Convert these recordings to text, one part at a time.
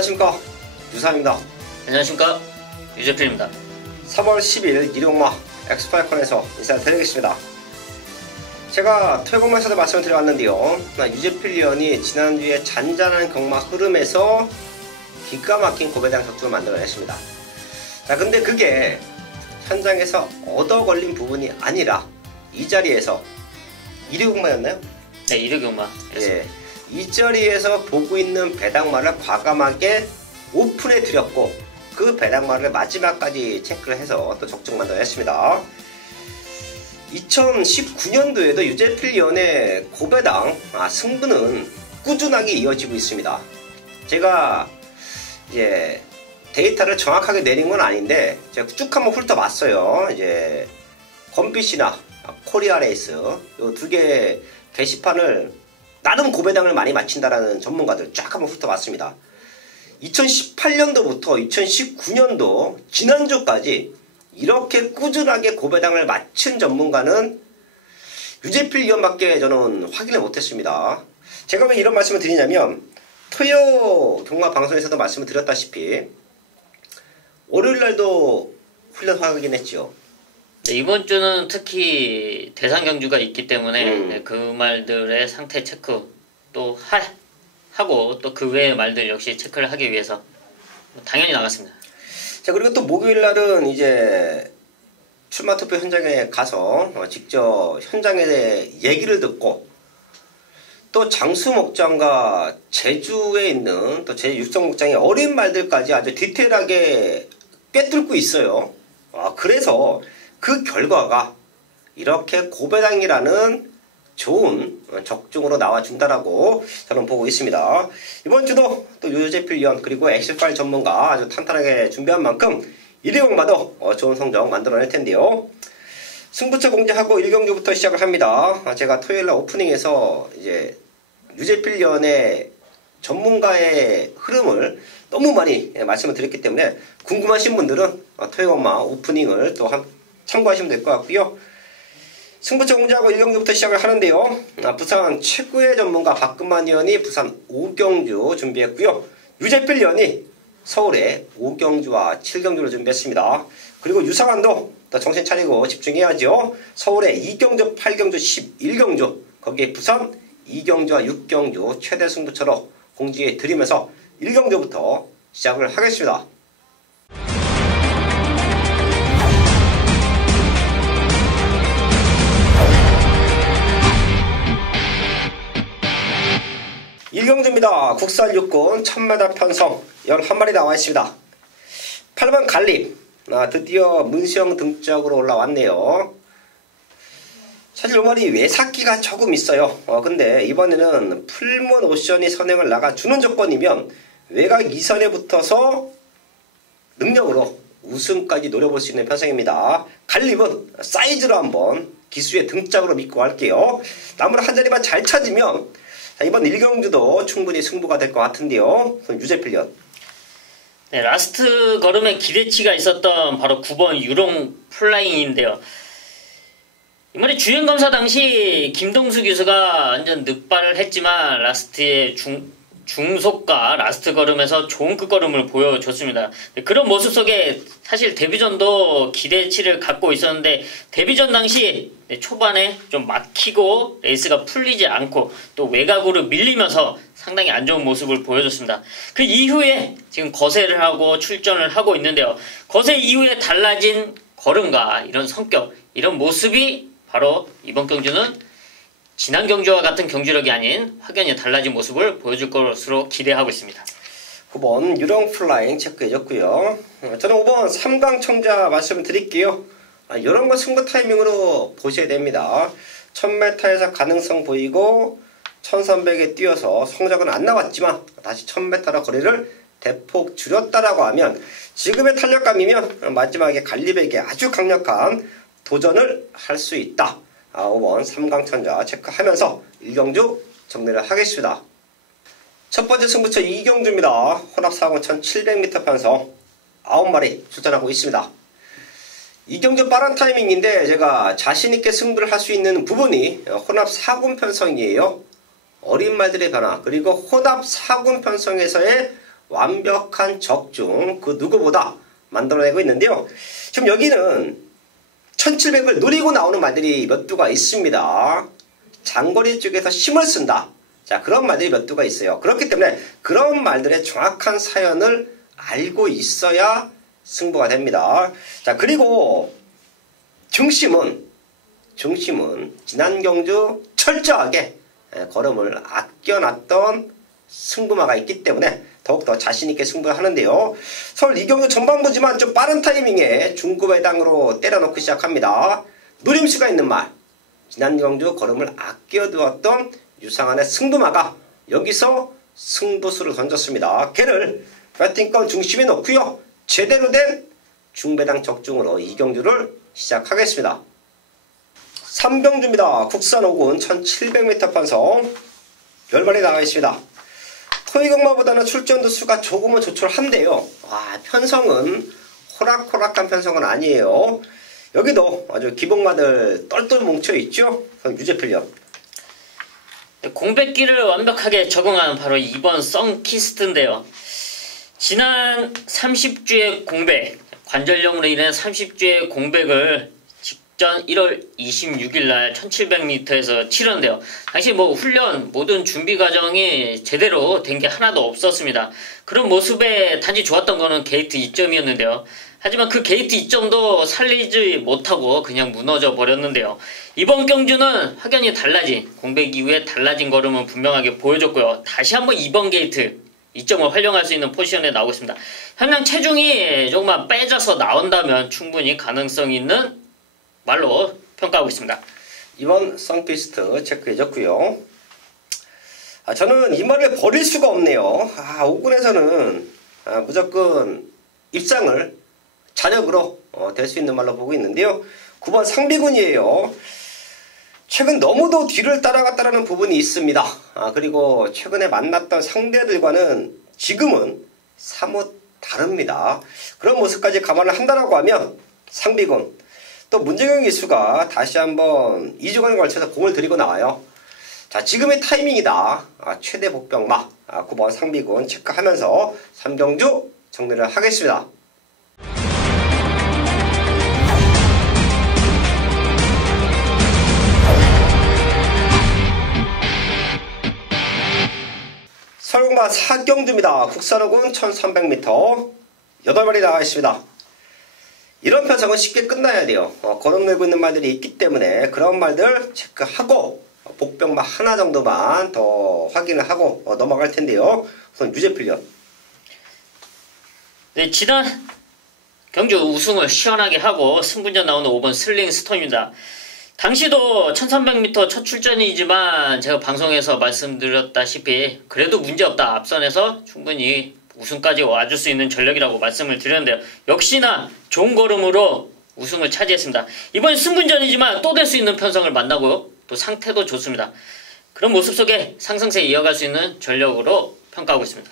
안녕하십니까, 유사입니다. 안녕하십니까, 유재필입니다. 3월 10일 일용마 엑스파이콘에서 인사드리겠습니다. 제가 토요공마에서도 말씀을 드려왔는데요, 유재필 위원이 지난주에 잔잔한 경마 흐름에서 기가 막힌 고배당 격투를 만들어냈습니다. 자, 근데 그게 현장에서 얻어 걸린 부분이 아니라 이 자리에서 1위 공마였나요? 네, 1위 경마. 예, 이 자리에서 보고 있는 배당말을 과감하게 오픈해 드렸고, 그 배당말을 마지막까지 체크를 해서 또 적중 만들어냈습니다. 2019년도에도 유재필 위원의 고배당 승부는 꾸준하게 이어지고 있습니다. 제가 이제 데이터를 정확하게 내린 건 아닌데 제가 쭉 한번 훑어봤어요. 이제 건빛이나 코리아레이스 요 두 개 게시판을 나름 고배당을 많이 맞힌다라는 전문가들 쫙 한번 훑어봤습니다. 2018년도부터 2019년도 지난주까지 이렇게 꾸준하게 고배당을 맞춘 전문가는 유재필 위원밖에 저는 확인을 못했습니다. 제가 왜 이런 말씀을 드리냐면, 토요 경마 방송에서도 말씀을 드렸다시피 월요일날도 훈련 확인했죠. 네, 이번 주는 특히 대상 경주가 있기 때문에 네, 그 말들의 상태 체크 또 하고 또 그 외의 말들 역시 체크를 하기 위해서 당연히 나갔습니다. 자, 그리고 또 목요일날은 이제 출마 투표 현장에 가서 직접 현장에 대해 얘기를 듣고, 또 장수 목장과 제주에 있는 또 제주 육성 목장의 어린 말들까지 아주 디테일하게 꿰뚫고 있어요. 그래서 그 결과가 이렇게 고배당이라는 좋은 적중으로 나와준다라고 저는 보고 있습니다. 이번 주도 또 유재필 위원 그리고 엑셀파일 전문가 아주 탄탄하게 준비한 만큼 1위 공마도 좋은 성적 만들어낼 텐데요. 승부처 공지하고 1경주부터 시작을 합니다. 제가 토요일날 오프닝에서 이제 유재필 위원의 전문가의 흐름을 너무 많이 말씀을 드렸기 때문에 궁금하신 분들은 토요 공마 오프닝을 또 참고하시면 될 것 같고요. 승부처 공지하고 1경주부터 시작을 하는데요. 부산 최고의 전문가 박근만 위원이 부산 5경주 준비했고요. 유재필 위원이 서울에 5경주와 7경주를 준비했습니다. 그리고 유상환도 더 정신 차리고 집중해야죠. 서울에 2경주, 8경주, 11경주, 거기에 부산 2경주와 6경주 최대 승부처로 공지해 드리면서 1경주부터 시작을 하겠습니다. 일경주입니다. 국산 육군 1000m 편성 11마리 나와 있습니다. 8번 갈립, 드디어 문시영 등짝으로 올라왔네요. 사실 이 말이 외삭기가 조금 있어요. 근데 이번에는 풀문 오션이 선행을 나가주는 조건이면 외곽 2선에 붙어서 능력으로 우승까지 노려볼 수 있는 편성입니다. 갈립은 사이즈로 한번 기수의 등짝으로 믿고 갈게요. 나무를 한 자리만 잘 찾으면 이번 1경주도 충분히 승부가 될 것 같은데요. 유재필 위원. 네, 라스트 걸음에 기대치가 있었던 바로 9번 유롱 플라잉인데요. 이번에 주행검사 당시 김동수 기수가 완전 늑발을 했지만 라스트의 중속과 라스트 걸음에서 좋은 끝걸음을 보여줬습니다. 그런 모습 속에 사실 데뷔전도 기대치를 갖고 있었는데, 데뷔전 당시 초반에 좀 막히고 레이스가 풀리지 않고 또 외곽으로 밀리면서 상당히 안 좋은 모습을 보여줬습니다. 그 이후에 지금 거세를 하고 출전을 하고 있는데요. 거세 이후에 달라진 걸음과 이런 성격, 이런 모습이 바로 이번 경주는 지난 경주와 같은 경주력이 아닌 확연히 달라진 모습을 보여줄 것으로 기대하고 있습니다. 9번 유령 플라잉 체크해줬고요. 저는 5번 삼강청자 말씀을 드릴게요. 이런 거 승부 타이밍으로 보셔야 됩니다. 1000m에서 가능성 보이고 1300에 뛰어서 성적은 안 나왔지만 다시 1000m로 거리를 대폭 줄였다라고 하면 지금의 탄력감이면 마지막에 갈립에게 아주 강력한 도전을 할 수 있다. 5번 삼강천자 체크하면서 1경주 정리를 하겠습니다. 첫 번째 승부처 2경주입니다. 혼합 4군 1700m 편성 9마리 출전하고 있습니다. 2경주 빠른 타이밍인데 제가 자신있게 승부를 할 수 있는 부분이 혼합 4군 편성이에요. 어린 말들의 변화, 그리고 혼합 4군 편성에서의 완벽한 적중 그 누구보다 만들어내고 있는데요. 지금 여기는 1700을 노리고 나오는 말들이 몇 두가 있습니다. 장거리 쪽에서 힘을 쓴다. 자, 그런 말들이 몇 두가 있어요. 그렇기 때문에 그런 말들의 정확한 사연을 알고 있어야 승부가 됩니다. 자, 그리고 중심은 지난 경주 철저하게 걸음을 아껴놨던 승부마가 있기 때문에 더욱더 자신있게 승부를 하는데요. 서울 이경주 전반부지만 좀 빠른 타이밍에 중구배당으로 때려놓고 시작합니다. 노림수가 있는 말, 지난 경주 걸음을 아껴두었던 유상한의 승부마가 여기서 승부수를 던졌습니다. 걔를 배팅권 중심에 놓고요. 제대로 된 중배당 적중으로 이경주를 시작하겠습니다. 3경주입니다. 국산 5군 1700m 편성 10마리 나와 있습니다. 토익응마보다는 출전도 수가 조금은 조촐한데요. 편성은 호락호락한 편성은 아니에요. 여기도 아주 기복마들 똘똘 뭉쳐있죠. 유재필력. 공백기를 완벽하게 적응한 바로 이번 썬키스트인데요. 지난 30주의 공백, 관절염으로 인한 30주의 공백을 직전 1월 26일날 1700m에서 치렀는데요. 당시 훈련 모든 준비 과정이 제대로 된 게 하나도 없었습니다. 그런 모습에 단지 좋았던 거는 게이트 2점이었는데요. 하지만 그 게이트 2점도 살리지 못하고 그냥 무너져 버렸는데요. 이번 경주는 확연히 달라진, 공백 이후에 달라진 걸음은 분명하게 보여줬고요. 다시 한번 이번 게이트 2점을 활용할 수 있는 포지션에 나오고 있습니다. 현장 체중이 조금만 빼져서 나온다면 충분히 가능성 있는 말로 평가하고 있습니다. 이번 썬키스트 체크해줬고요. 저는 이 말을 버릴 수가 없네요. 5군에서는 무조건 입상을 자력으로 될 수 있는 말로 보고 있는데요. 9번 상비군이에요. 최근 너무도 뒤를 따라갔다는 부분이 있습니다. 그리고 최근에 만났던 상대들과는 지금은 사뭇 다릅니다. 그런 모습까지 감안을 한다라고 하면 상비군 또 문정영 기수가 다시 한번 2주간에 걸쳐서 공을 들이고 나와요. 자, 지금의 타이밍이다. 최대 복병마 9번 상비군 체크하면서 3경주 정리를 하겠습니다. 서울공마 4경주입니다. 국산호군 1300m 8마리 나와 있습니다. 이런 편성은 쉽게 끝나야 돼요. 걸음 내고 있는 말들이 있기 때문에 그런 말들 체크하고 복병마 하나 정도만 더 확인을 하고 넘어갈 텐데요. 우선 유재필련. 네, 지난 경주 우승을 시원하게 하고 승분전 나오는 5번 슬링 스톰입니다. 당시도 1300m 첫 출전이지만 제가 방송에서 말씀드렸다시피 그래도 문제없다. 앞선에서 충분히 우승까지 와줄 수 있는 전력이라고 말씀을 드렸는데요. 역시나 좋은 걸음으로 우승을 차지했습니다. 이번 승분전이지만 또 될 수 있는 편성을 만나고 또 상태도 좋습니다. 그런 모습 속에 상승세 이어갈 수 있는 전력으로 평가하고 있습니다.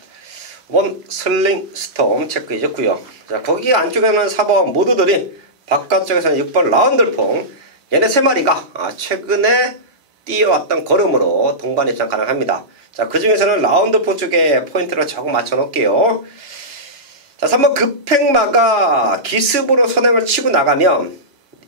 5번 슬링 스톰 체크해줬고요. 자, 거기 안쪽에는 4번 모두들이 바깥쪽에서는 6번 라운드퐁 얘네 3마리가 최근에 뛰어왔던 걸음으로 동반 입장 가능합니다. 자, 그 중에서는 라운드포 쪽에 포인트를 조금 맞춰 놓을게요. 자, 3번 급행마가 기습으로 선행을 치고 나가면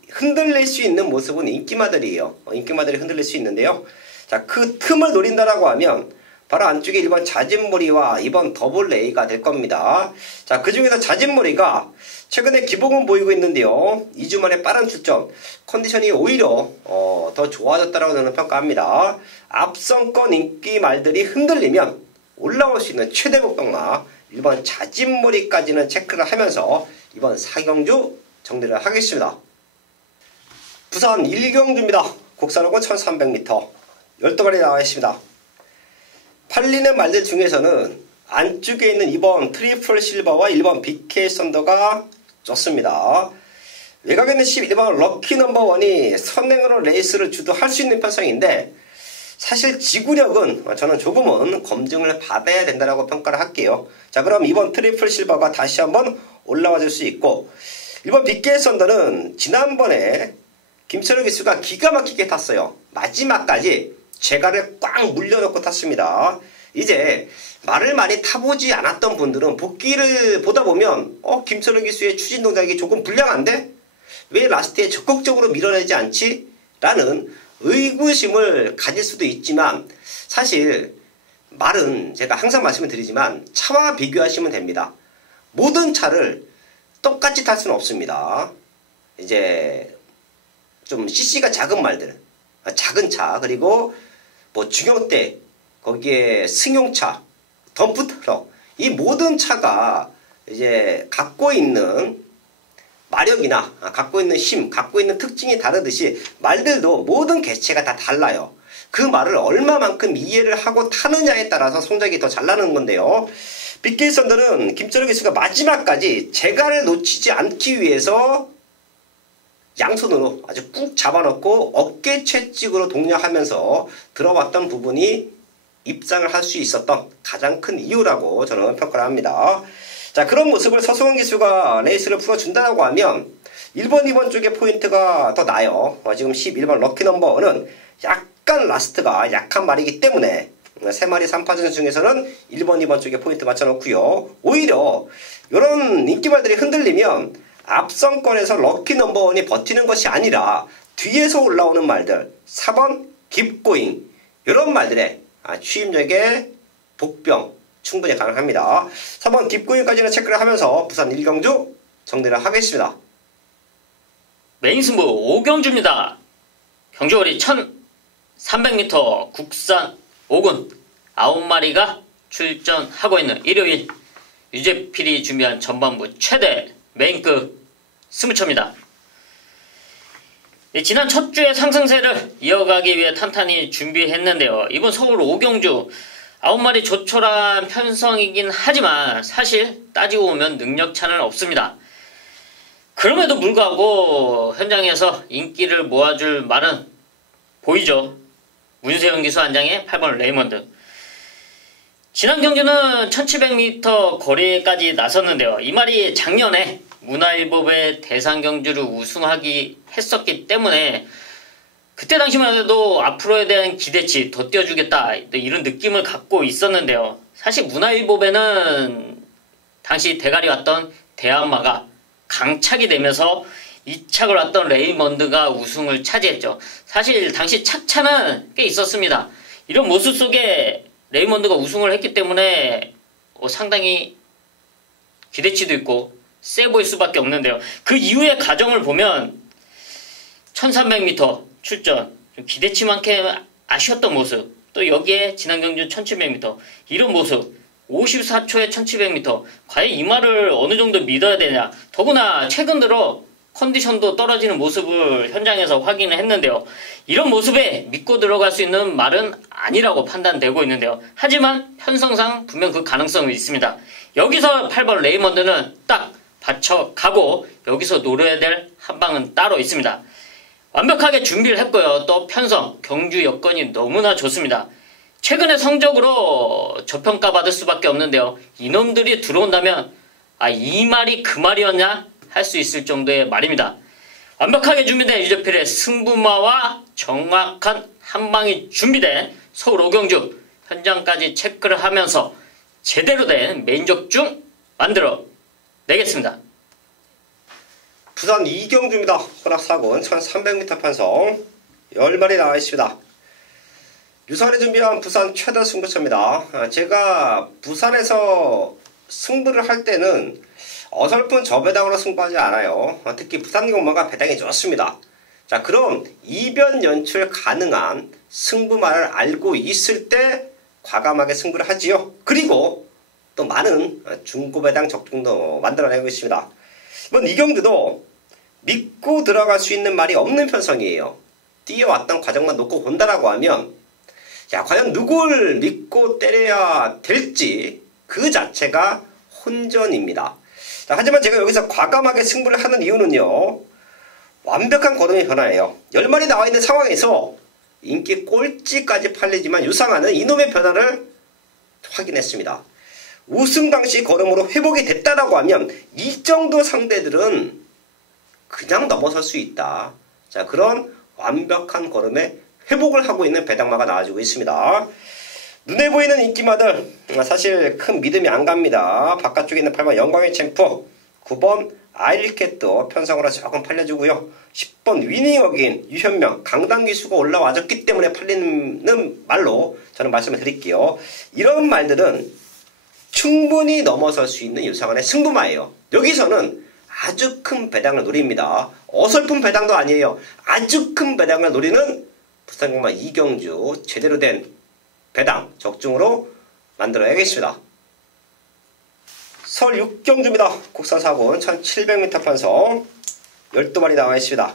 흔들릴 수 있는 모습은 인기마들이에요. 인기마들이 흔들릴 수 있는데요. 자, 그 틈을 노린다라고 하면 바로 안쪽에 1번 자진머리와 2번 더블 A가 될 겁니다. 자, 그 중에서 자진머리가 최근에 기복은 보이고 있는데요. 2주 만에 빠른 출전, 컨디션이 오히려 더 좋아졌다라고 저는 평가합니다. 앞선권 인기 말들이 흔들리면 올라올 수 있는 최대 복병마 1번 자진머리까지는 체크를 하면서 이번 4경주 정리를 하겠습니다. 부산 1경주입니다. 국산호군 1300m 12마리 나와 있습니다. 팔리는 말들 중에서는 안쪽에 있는 2번 트리플 실버와 1번 BK 썬더가 좋습니다. 외곽에 있는 11번 럭키 넘버1이 선행으로 레이스를 주도할 수 있는 편성인데 사실 지구력은 저는 조금은 검증을 받아야 된다고 평가를 할게요. 자, 그럼 2번 트리플 실버가 다시 한번 올라와 줄 수 있고 1번 BK 썬더는 지난번에 김철우 기수가 기가 막히게 탔어요. 마지막까지 제가를 꽉 물려놓고 탔습니다. 이제 말을 많이 타보지 않았던 분들은 복귀를 보다 보면 김철우 기수의 추진 동작이 조금 불량한데 왜 라스트에 적극적으로 밀어내지 않지? 라는 의구심을 가질 수도 있지만 사실 말은 제가 항상 말씀을 드리지만 차와 비교하시면 됩니다. 모든 차를 똑같이 탈 수는 없습니다. 이제 좀 cc가 작은 말들, 작은 차, 그리고 뭐 중형대, 거기에 승용차, 덤프트럭, 이 모든 차가 이제 갖고 있는 마력이나 갖고 있는 힘, 갖고 있는 특징이 다르듯이 말들도 모든 개체가 다 달라요. 그 말을 얼마만큼 이해를 하고 타느냐에 따라서 성적이 더 잘 나는 건데요. 빅게이 썬더는 김철우 기수가 마지막까지 재갈을 놓치지 않기 위해서 양손으로 아주 꾹 잡아놓고 어깨 채찍으로 독려하면서 들어왔던 부분이 입상을 할 수 있었던 가장 큰 이유라고 저는 평가를 합니다. 자, 그런 모습을 서승원 기수가 레이스를 풀어준다고 하면 1번, 2번 쪽의 포인트가 더 나요. 지금 11번 럭키 넘버는 약간 라스트가 약한 말이기 때문에 3마리 3파전 중에서는 1번, 2번 쪽에 포인트 맞춰놓고요. 오히려 이런 인기말들이 흔들리면 앞선권에서 럭키 넘버원이 버티는 것이 아니라 뒤에서 올라오는 말들 4번 깁고잉 이런 말들의 취임력의 복병 충분히 가능합니다. 4번 깁고잉까지는 체크를 하면서 부산 1경주 정리를 하겠습니다. 메인 승부 5경주입니다. 경주거리 1300m 국산 5군 9마리가 출전하고 있는 일요일 유재필이 준비한 전반부 최대 메인급 스무초입니다. 지난 첫 주의 상승세를 이어가기 위해 탄탄히 준비했는데요. 이번 서울 5경주 9마리 조촐한 편성이긴 하지만 사실 따지고 보면 능력차는 없습니다. 그럼에도 불구하고 현장에서 인기를 모아줄 말은 보이죠. 문세영 기수 안장의 8번 레이먼드. 지난 경주는 1700m 거리까지 나섰는데요. 이 말이 작년에 문화일보의 대상경주를 우승하기 했었기 때문에 그때 당시만 해도 앞으로에 대한 기대치 더 띄워주겠다 이런 느낌을 갖고 있었는데요. 사실 문화일보배는 당시 대가리 왔던 대한마가 강착이 되면서 2착을 왔던 레이먼드가 우승을 차지했죠. 사실 당시 착차는 꽤 있었습니다. 이런 모습 속에 레이먼드가 우승을 했기 때문에 상당히 기대치도 있고 세 보일 수밖에 없는데요. 그 이후의 과정을 보면 1300m 출전 좀 기대치만큼 아쉬웠던 모습, 또 여기에 지난 경주 1700m 이런 모습, 54초에 1700m 과연 이 말을 어느 정도 믿어야 되냐. 더구나 최근 들어 컨디션도 떨어지는 모습을 현장에서 확인을 했는데요. 이런 모습에 믿고 들어갈 수 있는 말은 아니라고 판단되고 있는데요. 하지만 편성상 분명 그 가능성은 있습니다. 여기서 8번 레이먼드는 딱 받쳐가고 여기서 노려야 될 한 방은 따로 있습니다. 완벽하게 준비를 했고요. 또 편성, 경주 여건이 너무나 좋습니다. 최근의 성적으로 저평가받을 수밖에 없는데요. 이놈들이 들어온다면 이 말이 그 말이었냐 할 수 있을 정도의 말입니다. 완벽하게 준비된 유재필의 승부마와 정확한 한방이 준비된 서울 5경주 현장까지 체크를 하면서 제대로 된 메인적중 만들어 내겠습니다. 부산 2경주입니다. 혼합4군 1300m 편성 10마리 나와 있습니다. 유산에 준비한 부산 최대 승부처입니다. 제가 부산에서 승부를 할 때는 어설픈 저배당으로 승부하지 않아요. 특히 부산 경마가 배당이 좋습니다. 자, 그럼 이변 연출 가능한 승부말을 알고 있을 때 과감하게 승부를 하지요. 그리고 또 많은 중고배당 적중도 만들어내고 있습니다. 이번 이경주도 믿고 들어갈 수 있는 말이 없는 편성이에요. 뛰어왔던 과정만 놓고 본다라고 하면 과연 누굴 믿고 때려야 될지 그 자체가 혼전입니다. 자, 하지만 제가 여기서 과감하게 승부를 하는 이유는요. 완벽한 걸음의 변화예요. 10마리 나와 있는 상황에서 인기 꼴찌까지 팔리지만 유상하는 이놈의 변화를 확인했습니다. 우승 당시 걸음으로 회복이 됐다라고 하면 이 정도 상대들은 그냥 넘어설 수 있다. 자, 그런 완벽한 걸음에 회복을 하고 있는 배당마가 나와주고 있습니다. 눈에 보이는 인기마들 사실 큰 믿음이 안 갑니다. 바깥쪽에 있는 8번 영광의 챔프, 9번 아일캣도 편성으로 조금 팔려주고요. 10번 위닝어긴 유현명, 강당기수가 올라와줬기 때문에 팔리는 말로 저는 말씀을 드릴게요. 이런 말들은 충분히 넘어설 수 있는 유상원의 승부마예요. 여기서는 아주 큰 배당을 노립니다. 어설픈 배당도 아니에요. 아주 큰 배당을 노리는 부산경마 이경주 제대로 된 배당 적중으로 만들어야겠습니다. 설 6경주입니다. 국산 4군 1700m 편성 12마리 나와 있습니다.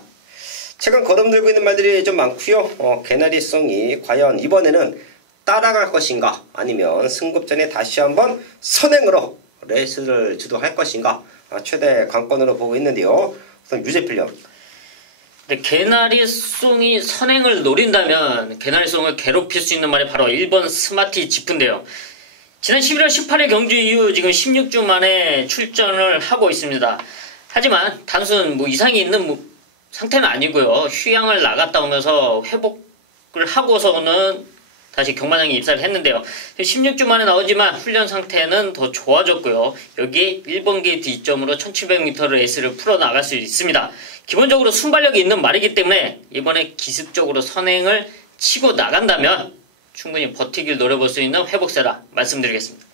최근 거름 들고 있는 말들이 좀 많고요. 개나리송이 과연 이번에는 따라갈 것인가 아니면 승급전에 다시 한번 선행으로 레이스를 주도할 것인가 최대 관건으로 보고 있는데요. 우선 유재필령. 네, 개나리송이 선행을 노린다면 개나리송을 괴롭힐 수 있는 말이 바로 1번 스마티 지프인데요. 지난 11월 18일 경주 이후 지금 16주 만에 출전을 하고 있습니다. 하지만 단순 이상이 있는 상태는 아니고요. 휴양을 나갔다 오면서 회복을 하고서는 다시 경마장에 입사를 했는데요. 16주 만에 나오지만 훈련 상태는 더 좋아졌고요. 여기에 1번 게이트 이점으로 1700m 레이스를 풀어나갈 수 있습니다. 기본적으로 순발력이 있는 말이기 때문에 이번에 기습적으로 선행을 치고 나간다면 충분히 버티기를 노려볼 수 있는 회복세라 말씀드리겠습니다.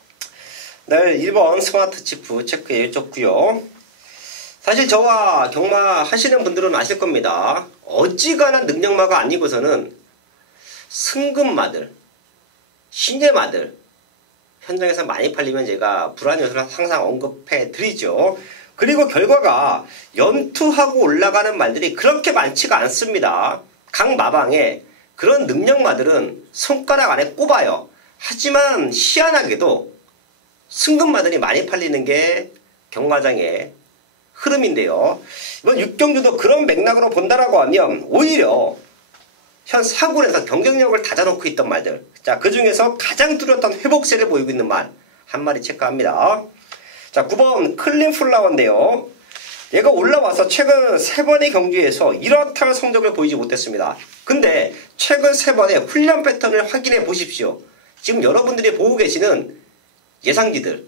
네, 1번 스마트 치프 체크해 줬고요. 사실 저와 경마 하시는 분들은 아실 겁니다. 어지간한 능력마가 아니고서는 승급마들, 신예마들 현장에서 많이 팔리면 제가 불안 요소를 항상 언급해 드리죠. 그리고 결과가 연투하고 올라가는 말들이 그렇게 많지가 않습니다. 각 마방에 그런 능력마들은 손가락 안에 꼽아요. 하지만 희한하게도 승급마들이 많이 팔리는 게 경마장의 흐름인데요. 이번 6경주도 그런 맥락으로 본다라고 하면 오히려 현 4군에서 경쟁력을 다져놓고 있던 말들, 자, 그 중에서 가장 뚜렷한 회복세를 보이고 있는 말 한 마리 체크합니다. 자, 9번 클린 플라워인데요. 얘가 올라와서 최근 3번의 경주에서 이렇다는 성적을 보이지 못했습니다. 근데 최근 3번의 훈련 패턴을 확인해 보십시오. 지금 여러분들이 보고 계시는 예상지들,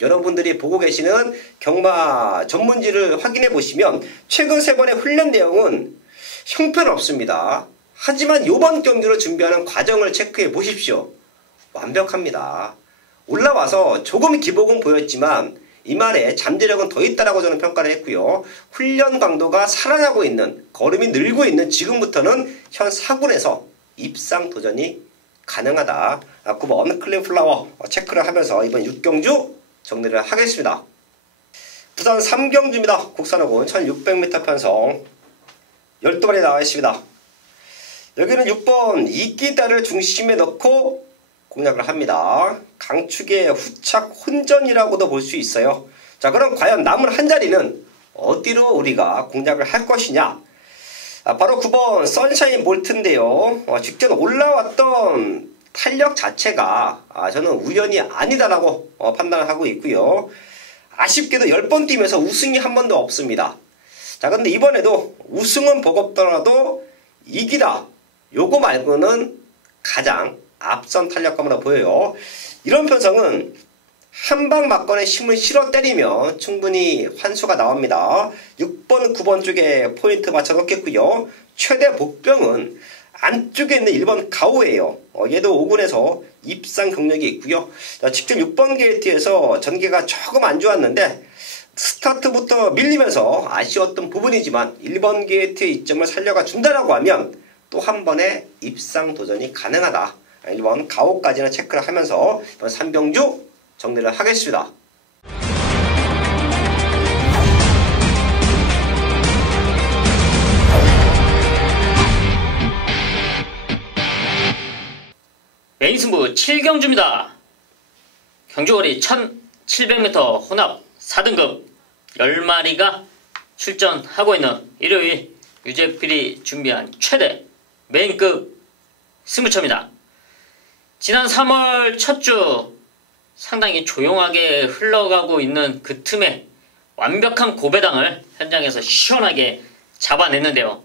여러분들이 보고 계시는 경마 전문지를 확인해 보시면 최근 3번의 훈련 내용은 형편없습니다. 하지만 이번 경기를 준비하는 과정을 체크해 보십시오. 완벽합니다. 올라와서 조금 기복은 보였지만 이 말에 잠재력은 더 있다라고 저는 평가를 했고요. 훈련 강도가 살아나고 있는, 걸음이 늘고 있는 지금부터는 현 4군에서 입상 도전이 가능하다. 9번 클린 플라워 체크를 하면서 이번 6경주 정리를 하겠습니다. 부산 3경주입니다. 국산 5군 1600m 편성 12마리 나와 있습니다. 여기는 6번 이기다를 중심에 넣고 공략을 합니다. 강축의 후착 혼전이라고도 볼 수 있어요. 자, 그럼 과연 남은 한 자리는 어디로 우리가 공략을 할 것이냐? 바로 9번 선샤인 볼트인데요. 직전 올라왔던 탄력 자체가 저는 우연이 아니다라고 판단을 하고 있고요. 아쉽게도 10번 뛰면서 우승이 한 번도 없습니다. 자, 근데 이번에도 우승은 버겁더라도 이기다, 요거 말고는 가장 앞선 탄력감으로 보여요. 이런 편성은 한방 막건에 힘을 실어 때리면 충분히 환수가 나옵니다. 6번, 9번 쪽에 포인트 맞춰 놓겠고요. 최대 복병은 안쪽에 있는 1번 가오예요. 얘도 5군에서 입상 경력이 있고요. 직전 6번 게이트에서 전개가 조금 안 좋았는데 스타트부터 밀리면서 아쉬웠던 부분이지만 1번 게이트의 이점을 살려가 준다라고 하면 또 한 번의 입상 도전이 가능하다. 1번 가오까지는 체크를 하면서 이번 3경주 정리를 하겠습니다. 메인 승부 7경주입니다. 경주거리 1700m 혼합 4등급 10마리가 출전하고 있는 일요일 유재필이 준비한 최대 메인급 승부처입니다. 지난 3월 첫 주 상당히 조용하게 흘러가고 있는 그 틈에 완벽한 고배당을 현장에서 시원하게 잡아냈는데요.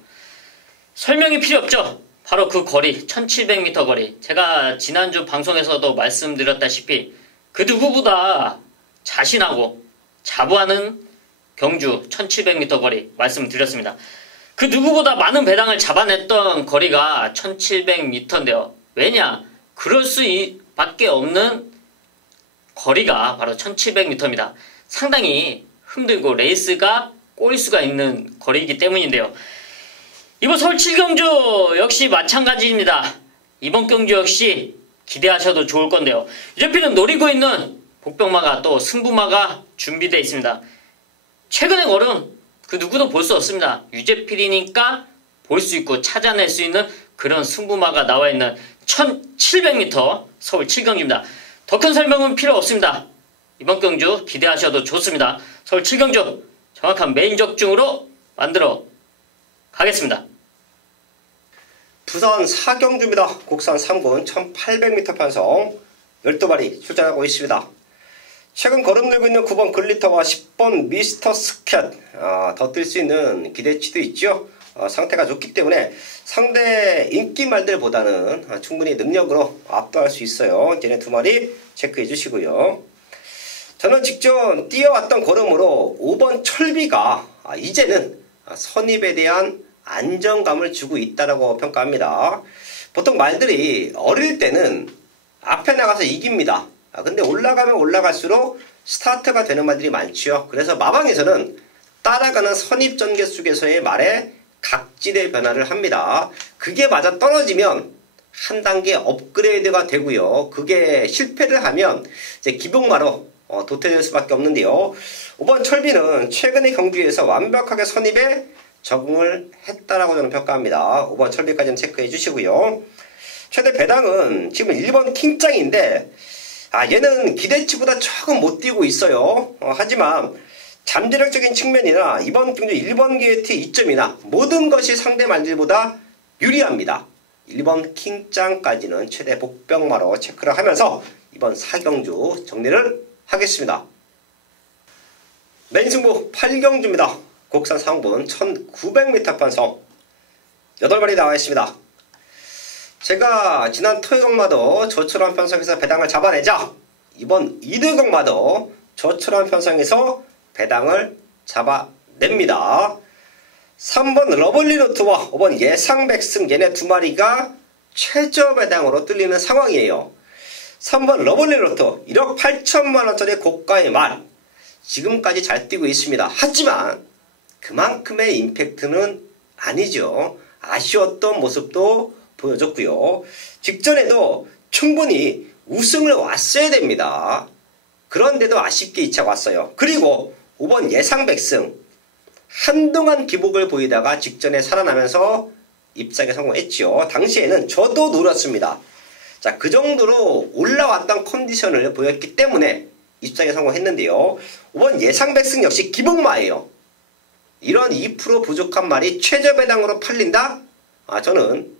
설명이 필요 없죠. 바로 그 거리 1700m 거리, 제가 지난주 방송에서도 말씀드렸다시피 그 누구보다 자신하고 자부하는 경주 1700m 거리 말씀드렸습니다. 그 누구보다 많은 배당을 잡아냈던 거리가 1700m인데요. 왜냐? 그럴 수밖에 없는 거리가 바로 1700m입니다. 상당히 힘들고 레이스가 꼬일 수가 있는 거리이기 때문인데요. 이번 서울 7경주 역시 마찬가지입니다. 이번 경주 역시 기대하셔도 좋을 건데요. 유재필은 노리고 있는 복병마가 또 승부마가 준비되어 있습니다. 최근의 걸음 그 누구도 볼 수 없습니다. 유재필이니까 볼 수 있고 찾아낼 수 있는 그런 승부마가 나와 있는 1700m 서울 7경주입니다. 더 큰 설명은 필요 없습니다. 이번 경주 기대하셔도 좋습니다. 서울 7경주 정확한 메인 적중으로 만들어 가겠습니다. 부산 4경주입니다. 국산 3군 1800m 편성 12마리 출전하고 있습니다. 최근 거름 들고 있는 9번 글리터와 10번 미스터 스캣, 더 뛸 수 있는 기대치도 있죠. 상태가 좋기 때문에 상대 인기말들보다는 충분히 능력으로 압도할 수 있어요. 얘네 두 마리 체크해 주시고요. 저는 직전 뛰어왔던 걸음으로 5번 철비가 이제는 선입에 대한 안정감을 주고 있다고 평가합니다. 보통 말들이 어릴 때는 앞에 나가서 이깁니다. 근데 올라가면 올라갈수록 스타트가 되는 말들이 많죠. 그래서 마방에서는 따라가는 선입전개 속에서의 말에 각질의 변화를 합니다. 그게 맞아 떨어지면 한 단계 업그레이드가 되고요. 그게 실패를 하면 이제 기복마로 도태될 수밖에 없는데요. 5번 철비는 최근의 경주에서 완벽하게 선입에 적응을 했다라고 저는 평가합니다. 5번 철비까지는 체크해 주시고요. 최대 배당은 지금 1번 킹짱인데 얘는 기대치보다 조금 못 뛰고 있어요. 하지만 잠재력적인 측면이나 이번 경주 1번 게이트 이점이나 모든 것이 상대 말들보다 유리합니다. 1번 킹짱까지는 최대 복병마로 체크를 하면서 이번 4경주 정리를 하겠습니다. 메인 승부 8경주입니다. 국산 3군 1900m 편성 8마리 나와 있습니다. 제가 지난 토요일마도 저출한 편성에서 배당을 잡아내자 이번 이르경마도 저출한 편성에서 배당을 잡아냅니다. 3번 러블리 루트와 5번 예상백승 얘네 두 마리가 최저 배당으로 뚫리는 상황이에요. 3번 러블리 루트 1억 8천만원짜리 고가의 말 지금까지 잘 뛰고 있습니다. 하지만 그만큼의 임팩트는 아니죠. 아쉬웠던 모습도 보여줬고요. 직전에도 충분히 우승을 왔어야 됩니다. 그런데도 아쉽게 2차 왔어요. 그리고 5번 예상백승 한동안 기복을 보이다가 직전에 살아나면서 입상에 성공했죠. 당시에는 저도 노렸습니다. 자, 그 정도로 올라왔던 컨디션을 보였기 때문에 입상에 성공했는데요. 5번 예상백승 역시 기복마예요. 이런 2% 부족한 말이 최저 배당으로 팔린다? 저는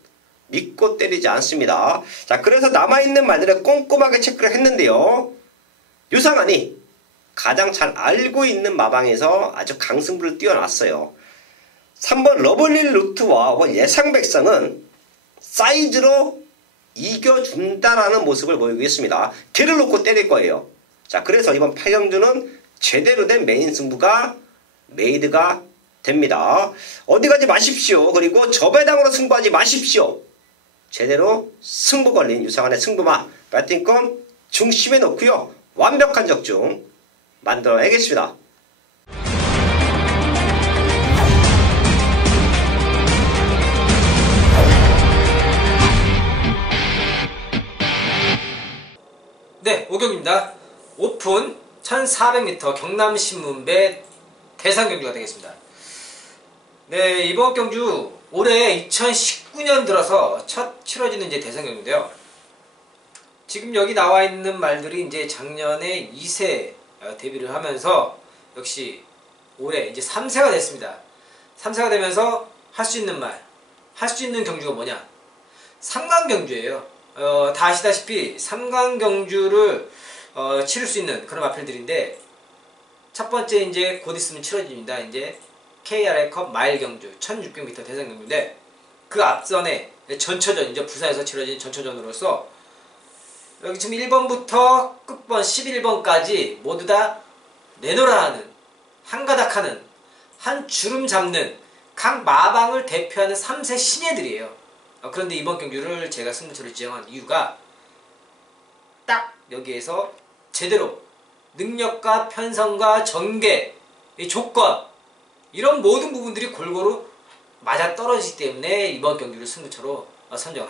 믿고 때리지 않습니다. 자, 그래서 남아있는 말들을 꼼꼼하게 체크를 했는데요. 유상한이 가장 잘 알고 있는 마방에서 아주 강승부를 띄워놨어요. 3번 러블리 루트와 5번 예상백성은 사이즈로 이겨준다라는 모습을 보이고 있습니다. 걔를 놓고 때릴 거예요. 자, 그래서 이번 8경주는 제대로 된 메인 승부가 메이드가 됩니다. 어디 가지 마십시오. 그리고 저배당으로 승부하지 마십시오. 제대로 승부 걸린 유상한의 승부마 배팅권 중심에 놓고요. 완벽한 적중 만들어내겠습니다. 네, 오경입니다. 오픈 1400m 경남신문배 대상경주가 되겠습니다. 네, 이번 경주 올해 2019년 들어서 첫 치러지는 이제 대상경주인데요. 지금 여기 나와 있는 말들이 이제 작년에 2세 데뷔를 하면서 역시 올해 이제 3세가 됐습니다. 3세가 되면서 할 수 있는 말, 할 수 있는 경주가 뭐냐? 삼강경주예요. 다 아시다시피 삼강경주를 치를 수 있는 그런 마필들인데 첫 번째 이제 곧 있으면 치러집니다. 이제 KRA컵 마일 경주 1600m 대상 경주인데 그 앞선에 전초전, 이제 부산에서 치러진 전초전으로서 여기 지금 1번부터 끝번 11번까지 모두 다 내노라 하는, 한가닥하는, 한 주름 잡는 각 마방을 대표하는 3세 신예들이에요. 그런데 이번 경주를 제가 승부처로 지정한 이유가 딱 여기에서 제대로 능력과 편성과 전개, 이 조건, 이런 모든 부분들이 골고루 맞아떨어지기 때문에 이번 경기를 승부처로 선정을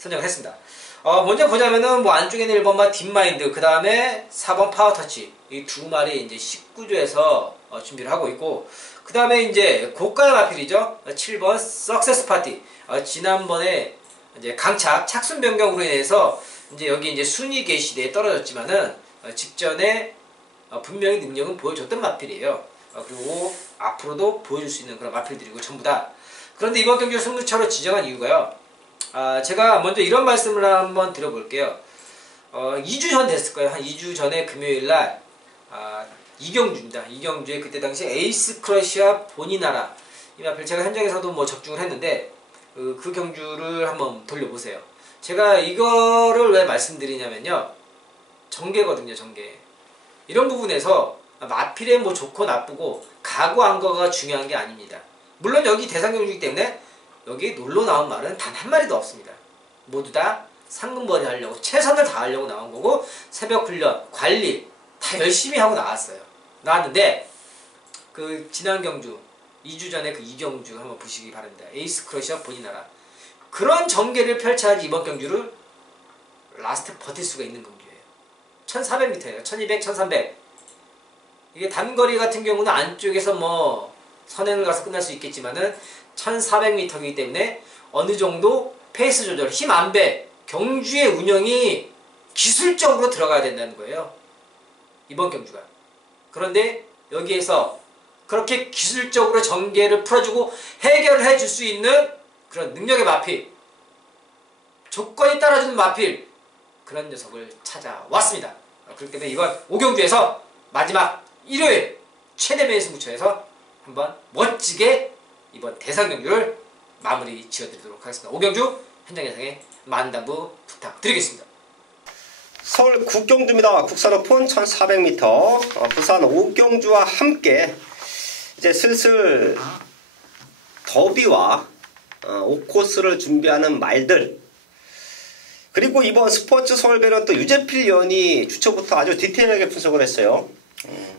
했습니다. 먼저 보자면은 뭐 안쪽에는 1번마 딥마인드, 그 다음에 4번 파워터치, 이 두 마리 이제 19조에서 준비를 하고 있고, 그 다음에 이제 고가의 마필이죠. 7번 석세스 파티. 지난번에 이제 강착, 착순 변경으로 인해서 이제 여기 이제 순위 게시대에 떨어졌지만은 직전에 분명히 능력은 보여줬던 마필이에요. 그리고 앞으로도 보여줄 수 있는 그런 마필들이고 전부 다. 그런데 이번 경기를 승부처로 지정한 이유가요. 제가 먼저 이런 말씀을 한번 드려볼게요. 2주 전 됐을 거예요. 한 2주 전에 금요일날 이경주입니다. 이경주의 그때 당시 에이스 크러쉬와 본이나라, 이 마필 제가 현장에서도 뭐 적중을 했는데 그 경주를 한번 돌려보세요. 제가 이거를 왜 말씀드리냐면요, 전개거든요. 전개. 이런 부분에서 마필의 뭐 좋고 나쁘고 가고 안 가가 중요한 게 아닙니다. 물론 여기 대상경주이기 때문에 여기 놀러 나온 말은 단 한 마리도 없습니다. 모두 다 상금벌이 하려고 최선을 다하려고 나온 거고, 새벽 훈련, 관리 다 열심히 하고 나왔는데 그 지난 경주 2주 전에 그 이경주 한번 보시기 바랍니다. 에이스 크러쉬와 본이나라. 그런 전개를 펼쳐야지 이번 경주를 라스트 버틸 수가 있는 경주예요. 1400m예요. 1200, 1300. 이게 단거리 같은 경우는 안쪽에서 뭐 선행을 가서 끝날 수 있겠지만은 1400m이기 때문에 어느 정도 페이스 조절, 힘 안배, 경주의 운영이 기술적으로 들어가야 된다는 거예요. 이번 경주가. 그런데 여기에서 그렇게 기술적으로 전개를 풀어주고 해결을 해줄 수 있는 그런 능력의 마필, 조건이 따라주는 마필, 그런 녀석을 찾아왔습니다. 그렇기 때문에 이번 5경주에서 마지막 일요일 최대매의 승부처에서 한번 멋지게 이번 대상경주를 마무리 지어드리도록 하겠습니다. 5경주 현장 예상에 많은 당부 부탁드리겠습니다. 서울 국경주입니다. 국산 오픈 1400m 부산 5경주와 함께 이제 슬슬 더비와 5코스를 준비하는 말들, 그리고 이번 스포츠 서울배는 또 유재필 위원이 주초부터 아주 디테일하게 분석을 했어요.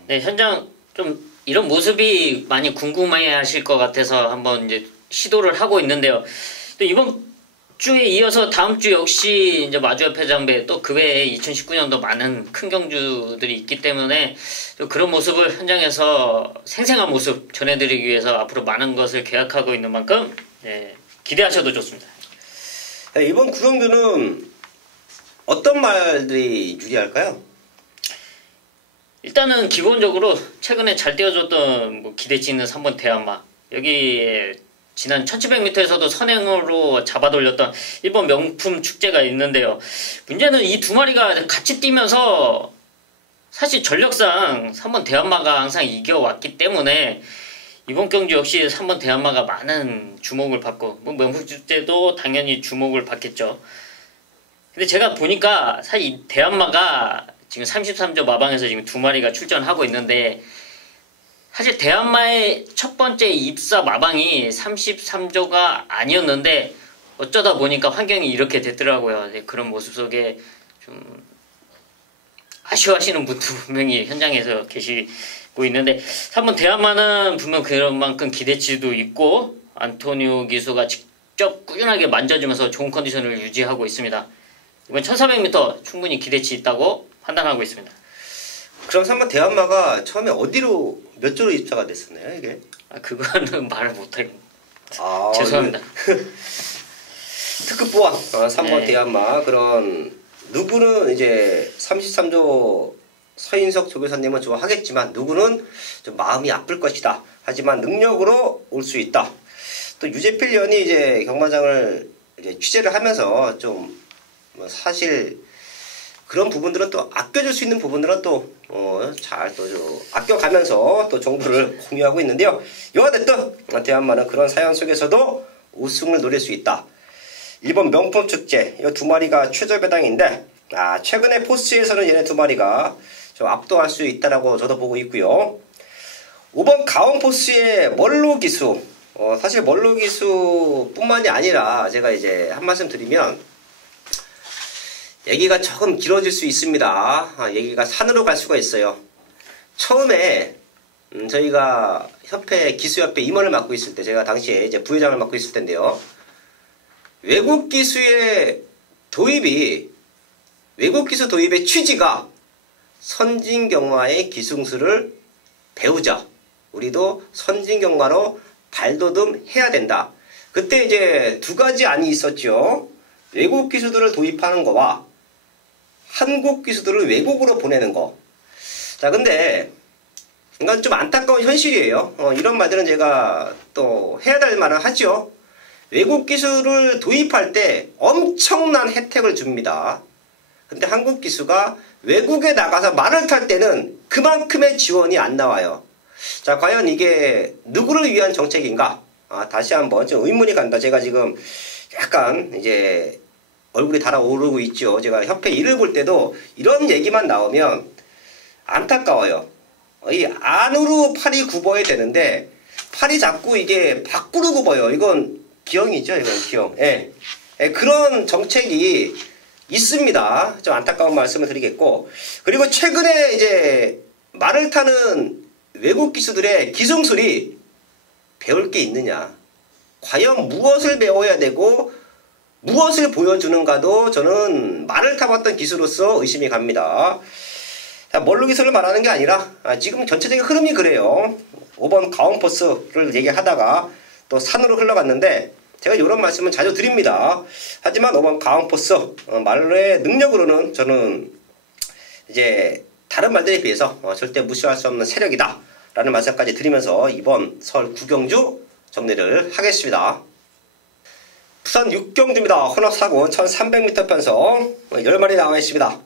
네, 현장 좀 이런 모습이 많이 궁금해 하실 것 같아서 한번 이제 시도를 하고 있는데요. 또 이번 주에 이어서 다음 주 역시 이제 마주협회 장배, 또 그 외에 2019년도 많은 큰 경주들이 있기 때문에 또 그런 모습을 현장에서 생생한 모습 전해드리기 위해서 앞으로 많은 것을 계획하고 있는 만큼 기대하셔도 좋습니다. 네, 이번 구경주는 어떤 말들이 유리할까요? 일단은 기본적으로 최근에 잘 뛰어줬던 뭐 기대치 있는 3번 대한마, 여기 지난 1700m에서도 선행으로 잡아돌렸던 1번 명품 축제가 있는데요. 문제는 이 두 마리가 같이 뛰면서 사실 전력상 3번 대한마가 항상 이겨왔기 때문에 이번 경주 역시 3번 대한마가 많은 주목을 받고, 뭐 명품 축제도 당연히 주목을 받겠죠. 근데 제가 보니까 사실 이 대한마가 지금 33조 마방에서 지금 두 마리가 출전하고 있는데, 사실 대한마의 첫 번째 입사 마방이 33조가 아니었는데 어쩌다 보니까 환경이 이렇게 됐더라고요. 그런 모습 속에 좀 아쉬워하시는 분도 분명히 현장에서 계시고 있는데, 3번 대한마는 분명 그런 만큼 기대치도 있고 안토니오 기수가 직접 꾸준하게 만져주면서 좋은 컨디션을 유지하고 있습니다. 이번 1400m 충분히 기대치 있다고 판단하고 있습니다. 그럼 3번 대한마가 처음에 어디로 몇 조로 입사가 됐었나요, 이게? 그거는 말을 못하겠네요. 죄송합니다. 특급 보안 3번 대한마, 그런 누구는 이제 33조 서인석 조교사님은 좋아하겠지만 누구는 좀 마음이 아플 것이다. 하지만 능력으로 올 수 있다. 또 유재필 위원이 이제 경마장을 이제 취재를 하면서 좀 사실 그런 부분들은 또 아껴줄 수 있는 부분들은 또 잘 또 아껴가면서 또 정보를 공유하고 있는데요. 여하됐든 대한마는 그런 사연 속에서도 우승을 노릴 수 있다. 일본 명품 축제 이 두 마리가 최저 배당인데 최근에 포스에서는 얘네 두 마리가 좀 압도할 수 있다라고 저도 보고 있고요. 5번 가온 포스의 멀로 기수 사실 멀로 기수뿐만이 아니라 제가 이제 한 말씀 드리면 얘기가 조금 길어질 수 있습니다. 얘기가 산으로 갈 수가 있어요. 처음에 저희가 협회 기수협회 임원을 맡고 있을 때 제가 당시에 이제 부회장을 맡고 있을 텐데요. 외국 기수 도입의 취지가 선진경화의 기술을 배우자. 우리도 선진경화로 발돋움해야 된다. 그때 이제 두 가지 안이 있었죠. 외국 기수들을 도입하는 거와 한국 기수들을 외국으로 보내는 거. 자, 근데 이건 좀 안타까운 현실이에요. 이런 말들은 제가 또 해야 될 말은 하죠. 외국 기술을 도입할 때 엄청난 혜택을 줍니다. 근데 한국 기수가 외국에 나가서 말을 탈 때는 그만큼의 지원이 안 나와요. 자, 과연 이게 누구를 위한 정책인가? 다시 한번 좀 의문이 간다. 제가 지금 약간 이제 얼굴이 달아오르고 있죠. 제가 협회 일을 볼 때도 이런 얘기만 나오면 안타까워요. 이 안으로 팔이 굽어야 되는데 팔이 자꾸 이게 밖으로 굽어요. 이건 기형이죠. 이건 기형. 예. 그런 정책이 있습니다. 좀 안타까운 말씀을 드리겠고, 그리고 최근에 이제 말을 타는 외국 기수들의 기술이 배울 게 있느냐, 과연 무엇을 배워야 되고 무엇을 보여주는가도 저는 말을 타봤던 기수로서 의심이 갑니다. 멀로 기술을 말하는 게 아니라 지금 전체적인 흐름이 그래요. 5번 가온포스를 얘기하다가 또 산으로 흘러갔는데 제가 이런 말씀은 자주 드립니다. 하지만 5번 가온포스 말의 능력으로는 저는 이제 다른 말들에 비해서 절대 무시할 수 없는 세력이다 라는 말씀까지 드리면서 이번 설 구경주 정리를 하겠습니다. 부산 6경주입니다. 혼합사군 1300m 편성 10마리 나와 있습니다.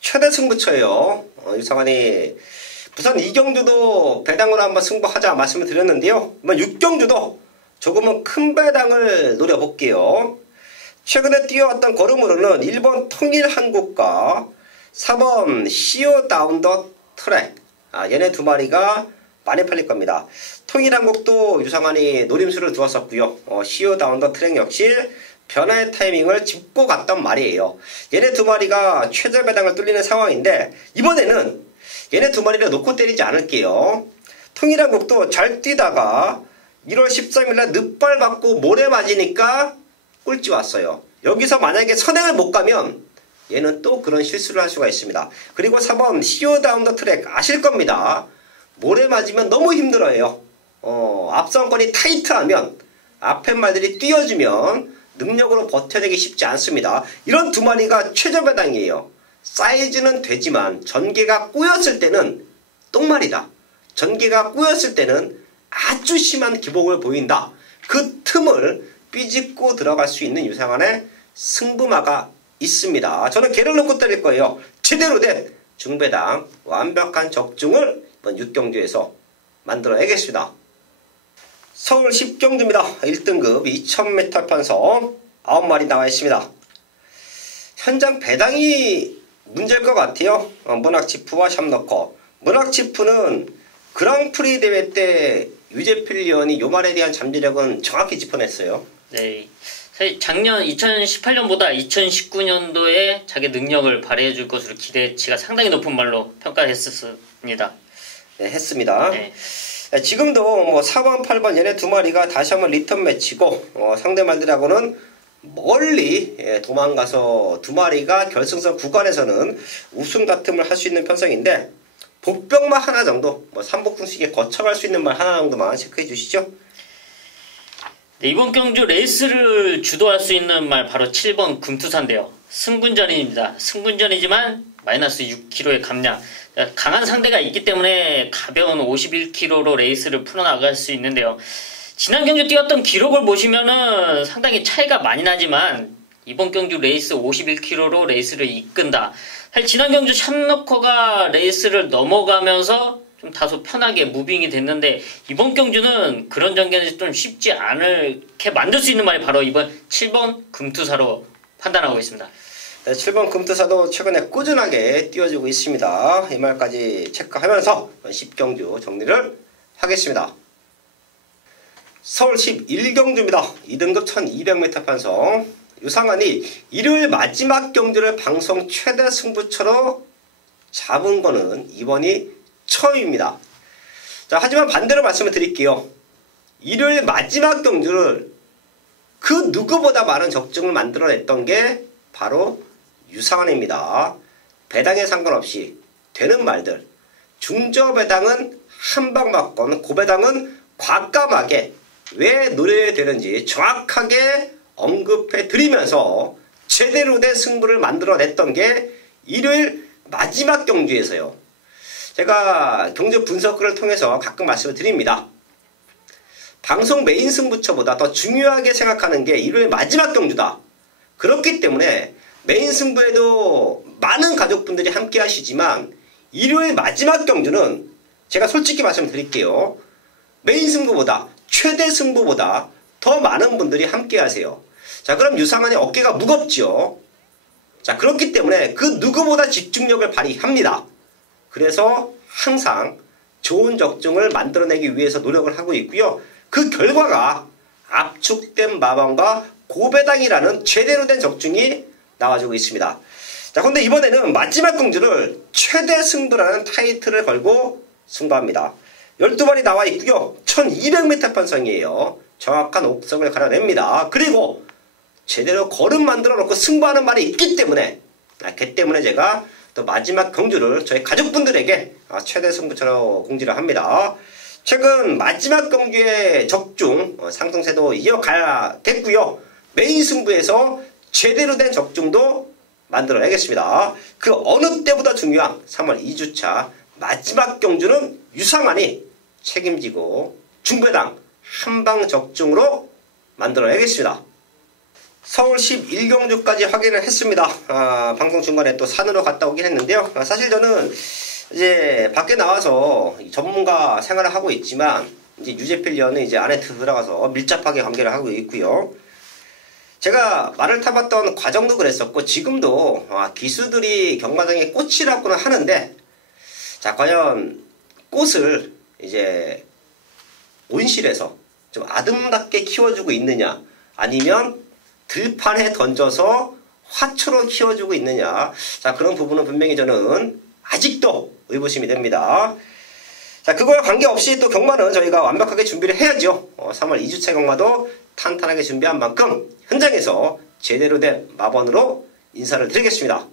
최대 승부처예요. 유상환이 부산 2경주도 배당으로 한번 승부하자 말씀을 드렸는데요. 이번 6경주도 조금은 큰 배당을 노려볼게요. 최근에 뛰어왔던 걸음으로는 1번 통일한국과 4번 시오 다운 더 트랙, 얘네 두 마리가 많이 팔릴 겁니다. 통일한국도 유상환이 노림수를 두었었고요. 시오 다운 더 트랙 역시 변화의 타이밍을 짚고 갔단 말이에요. 얘네 두 마리가 최저 배당을 뚫리는 상황인데 이번에는 얘네 두 마리를 놓고 때리지 않을게요. 통일한국도 잘 뛰다가 1월 13일날 늑발 받고 모래 맞으니까 꼴찌 왔어요. 여기서 만약에 선행을 못 가면 얘는 또 그런 실수를 할 수가 있습니다. 그리고 4번 시오 다운 더 트랙 아실 겁니다. 모래 맞으면 너무 힘들어요. 앞선권이 타이트하면 앞에 말들이 뛰어주면 능력으로 버텨내기 쉽지 않습니다. 이런 두 마리가 최저 배당이에요. 사이즈는 되지만 전개가 꼬였을 때는 똥말이다. 전개가 꼬였을 때는 아주 심한 기복을 보인다. 그 틈을 삐집고 들어갈 수 있는 유상환의 승부마가 있습니다. 저는 걔를 놓고 때릴 거예요. 제대로 된 중배당 완벽한 적중을 이번 6경주에서 만들어야겠습니다. 서울 10경주입니다. 1등급 2000m 편성 9마리 나와 있습니다. 현장 배당이 문제일 것 같아요. 문학치프와 샵너커. 문학치프는 그랑프리 대회 때 유재필 위원이 요 말에 대한 잠재력은 정확히 짚어냈어요. 네. 사실 작년 2018년보다 2019년도에 자기 능력을 발휘해 줄 것으로 기대치가 상당히 높은 말로 평가했었습니다. 네, 했습니다. 네. 지금도 4번, 8번 얘네 두 마리가 다시 한번 리턴 매치고 상대 말들하고는 멀리 도망가서 두 마리가 결승선 구간에서는 우승 다툼을 할 수 있는 편성인데 복병만 하나 정도, 삼복승식에 거쳐갈 수 있는 말 하나 정도만 체크해 주시죠. 네, 이번 경주 레이스를 주도할 수 있는 말 바로 7번 금투사인데요. 승분전입니다. 승분전이지만 마이너스 6kg의 감량. 강한 상대가 있기 때문에 가벼운 51kg로 레이스를 풀어나갈 수 있는데요. 지난 경주 뛰었던 기록을 보시면은 상당히 차이가 많이 나지만 이번 경주 레이스 51kg로 레이스를 이끈다. 사실 지난 경주 샵너커가 레이스를 넘어가면서 좀 다소 편하게 무빙이 됐는데 이번 경주는 그런 전개는 좀 쉽지 않게 만들 수 있는 말이 바로 이번 7번 금투사로 판단하고 있습니다. 네, 7번 금투사도 최근에 꾸준하게 띄워주고 있습니다. 이 말까지 체크하면서 10경주 정리를 하겠습니다. 서울 11경주입니다. 2등급 1200m 편성. 유상환이 일요일 마지막 경주를 방송 최대 승부처로 잡은 거는 이번이 처음입니다. 자, 하지만 반대로 말씀을 드릴게요. 일요일 마지막 경주를 그 누구보다 많은 적중을 만들어냈던 게 바로 유상환입니다. 배당에 상관없이 되는 말들. 중저 배당은 한 방 맞건 고배당은 과감하게 왜 노려야 되는지 정확하게 언급해 드리면서 제대로 된 승부를 만들어냈던 게 일요일 마지막 경주에서요. 제가 경주 분석글을 통해서 가끔 말씀을 드립니다. 방송 메인 승부처보다 더 중요하게 생각하는 게 일요일 마지막 경주다. 그렇기 때문에 메인 승부에도 많은 가족분들이 함께 하시지만 일요일 마지막 경주는 제가 솔직히 말씀드릴게요. 메인 승부보다 최대 승부보다 더 많은 분들이 함께 하세요. 자, 그럼 유상환의 어깨가 무겁죠. 자, 그렇기 때문에 그 누구보다 집중력을 발휘합니다. 그래서 항상 좋은 적중을 만들어내기 위해서 노력을 하고 있고요. 그 결과가 압축된 마방과 고배당이라는 제대로 된 적중이 나와주고 있습니다. 자, 그런데 이번에는 마지막 경주를 최대 승부라는 타이틀을 걸고 승부합니다. 12발이 나와 있고요. 1200m 편성이에요. 정확한 옥석을 가려냅니다. 그리고 제대로 걸음 만들어 놓고 승부하는 말이 있기 때문에 그 때문에 제가 또 마지막 경주를 저희 가족분들에게 최대 승부처로 공지를 합니다. 최근 마지막 경주의 적중 상승세도 이어가야겠고요. 메인 승부에서 제대로 된 적중도 만들어내겠습니다. 그 어느 때보다 중요한 3월 2주차 마지막 경주는 유상환이 책임지고 중배당 한방 적중으로 만들어내겠습니다. 서울 11경주까지 확인을 했습니다. 방송 중간에 또 산으로 갔다 오긴 했는데요. 사실 저는 이제 밖에 나와서 전문가 생활을 하고 있지만 이제 유재필위원은 이제 안에 들어가서 밀접하게 관계를 하고 있고요. 제가 말을 타봤던 과정도 그랬었고 지금도 기수들이 경마장의 꽃이라고는 하는데 자, 과연 꽃을 이제 온실에서 좀 아름답게 키워주고 있느냐 아니면 들판에 던져서 화초로 키워주고 있느냐. 자, 그런 부분은 분명히 저는 아직도 의구심이 됩니다. 자, 그거와 관계없이 또 경마는 저희가 완벽하게 준비를 해야죠. 3월 2주차 경마도 탄탄하게 준비한 만큼 현장에서 제대로 된 마번으로 인사를 드리겠습니다.